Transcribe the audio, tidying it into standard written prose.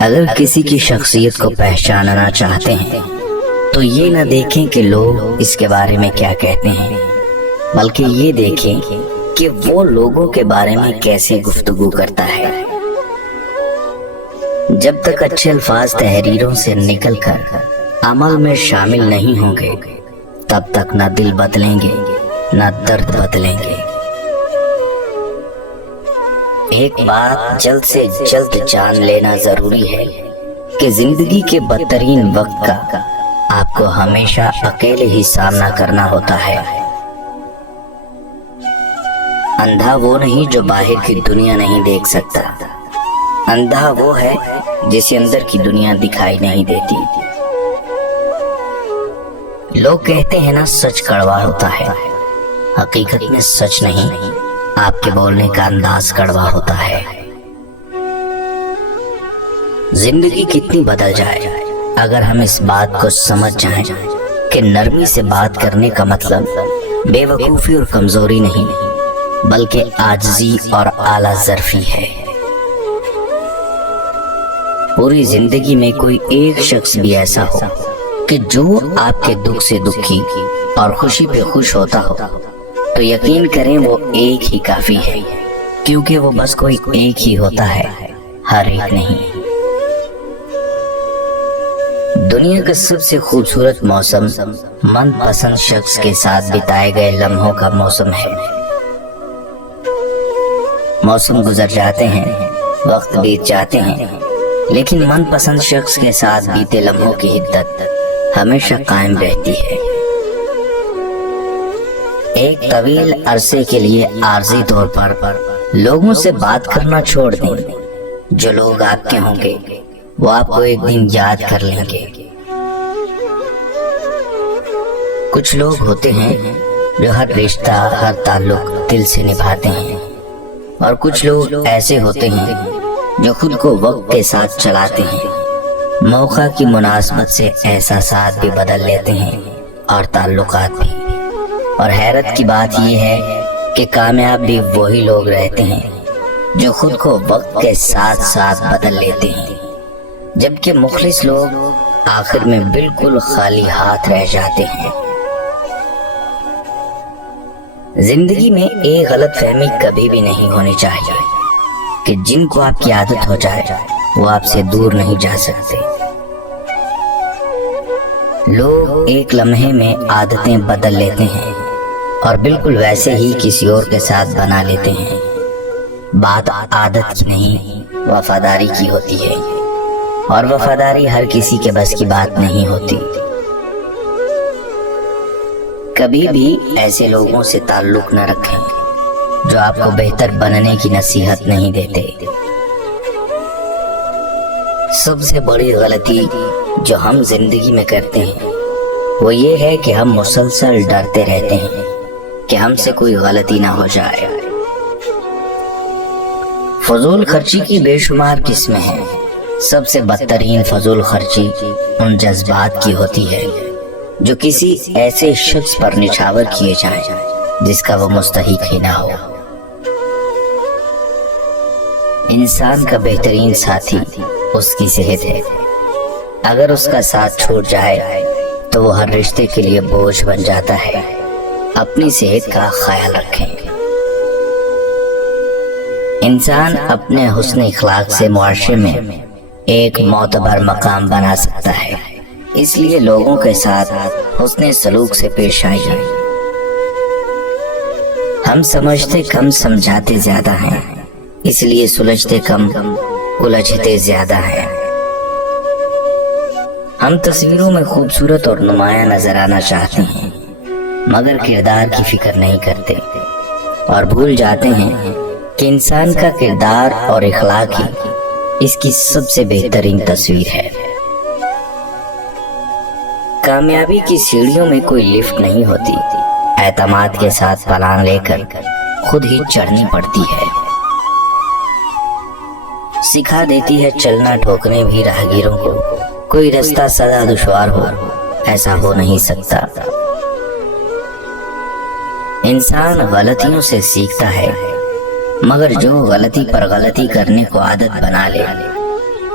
اگر کسی کی شخصیت کو پہچاننا چاہتے ہیں تو یہ نہ دیکھیں کہ لوگ اس کے بارے میں کیا کہتے ہیں، بلکہ یہ دیکھیں کہ وہ لوگوں کے بارے میں کیسے گفتگو کرتا ہے۔ جب تک اچھے الفاظ تحریروں سے نکل کر عمل میں شامل نہیں ہوں گے، تب تک نہ دل بدلیں گے نہ درد بدلیں گے۔ ایک بات جلد سے جلد جان لینا ضروری ہے کہ زندگی کے بدترین وقت کا آپ کو ہمیشہ اکیلے ہی سامنا کرنا ہوتا ہے۔ اندھا وہ نہیں جو باہر کی دنیا نہیں دیکھ سکتا، اندھا وہ ہے جسے اندر کی دنیا دکھائی نہیں دیتی۔ لوگ کہتے ہیں نا سچ کڑوا ہوتا ہے، حقیقت میں سچ نہیں، آپ کے بولنے کا انداز کڑوا ہوتا ہے۔ زندگی کتنی بدل جائے اگر ہم اس بات کو سمجھ جائیں کہ نرمی سے بات کرنے کا مطلب بے وقوفی اور کمزوری نہیں بلکہ عاجزی اور اعلیٰ ظرفی ہے۔ پوری زندگی میں کوئی ایک شخص بھی ایسا ہو کہ جو آپ کے دکھ سے دکھی اور خوشی پہ خوش ہوتا ہو تو یقین کریں وہ ایک ہی کافی ہے، کیونکہ وہ بس کوئی ایک ہی ہوتا ہے، ہر ایک نہیں۔ دنیا کا سب سے خوبصورت موسم من پسند شخص کے ساتھ بتائے گئے لمحوں کا موسم ہے۔ موسم گزر جاتے ہیں، وقت بیت جاتے ہیں، لیکن من پسند شخص کے ساتھ بیتے لمحوں کی عدت ہمیشہ قائم رہتی ہے۔ ایک طویل عرصے کے لیے عارضی طور پر لوگوں سے بات کرنا چھوڑ دیں۔ جو لوگ آپ کے ہوں گے وہ آپ کو ایک دن یاد کر لیں گے۔ کچھ لوگ ہوتے ہیں جو ہر رشتہ، ہر تعلق دل سے نبھاتے ہیں، اور کچھ لوگ ایسے ہوتے ہیں جو خود کو وقت کے ساتھ چلاتے ہیں، موقع کی مناسبت سے احساسات بھی بدل لیتے ہیں اور تعلقات بھی۔ اور حیرت کی بات یہ ہے کہ کامیاب بھی وہی لوگ رہتے ہیں جو خود کو وقت کے ساتھ ساتھ بدل لیتے ہیں، جبکہ مخلص لوگ آخر میں بالکل خالی ہاتھ رہ جاتے ہیں۔ زندگی میں ایک غلط فہمی کبھی بھی نہیں ہونی چاہیے کہ جن کو آپ کی عادت ہو جائے وہ آپ سے دور نہیں جا سکتے۔ لوگ ایک لمحے میں عادتیں بدل لیتے ہیں اور بالکل ویسے ہی کسی اور کے ساتھ بنا لیتے ہیں۔ بات عادت کی نہیں وفاداری کی ہوتی ہے، اور وفاداری ہر کسی کے بس کی بات نہیں ہوتی۔ کبھی بھی ایسے لوگوں سے تعلق نہ رکھیں جو آپ کو بہتر بننے کی نصیحت نہیں دیتے۔ سب سے بڑی غلطی جو ہم زندگی میں کرتے ہیں وہ یہ ہے کہ ہم مسلسل ڈرتے رہتے ہیں کہ ہم سے کوئی غلطی نہ ہو جائے۔ فضول خرچی کی بے شمار قسمیں ہیں۔ سب سے بدترین فضول خرچی ان جذبات کی ہوتی ہے جو کسی ایسے شخص پر نچھاور کیے جائیں جس کا وہ مستحق ہی نہ ہو۔ انسان کا بہترین ساتھی اس کی صحت ہے۔ اگر اس کا ساتھ چھوٹ جائے تو وہ ہر رشتے کے لیے بوجھ بن جاتا ہے۔ اپنی صحت کا خیال رکھیں۔ انسان اپنے حسن اخلاق سے معاشرے میں ایک معتبر مقام بنا سکتا ہے، اس لیے لوگوں کے ساتھ حسن سلوک سے پیش آئیے۔ ہم سمجھتے کم سمجھاتے زیادہ ہیں، اس لیے سلجھتے کم الجھتے زیادہ ہیں۔ ہم تصویروں میں خوبصورت اور نمایاں نظر آنا چاہتے ہیں مگر کردار کی فکر نہیں کرتے، اور بھول جاتے ہیں کہ انسان کا کردار اور اخلاق ہی اس کی سب سے بہترین تصویر ہے۔ کامیابی کی سیڑھیوں میں کوئی لفٹ نہیں ہوتی، اعتماد کے ساتھ پلان لے کر خود ہی چڑھنی پڑتی ہے۔ سکھا دیتی ہے چلنا ٹھوکنے بھی راہگیروں کو، کوئی رستہ سدا دشوار ہو ایسا ہو نہیں سکتا۔ انسان غلطیوں سے سیکھتا ہے، مگر جو غلطی پر غلطی کرنے کو عادت بنا لے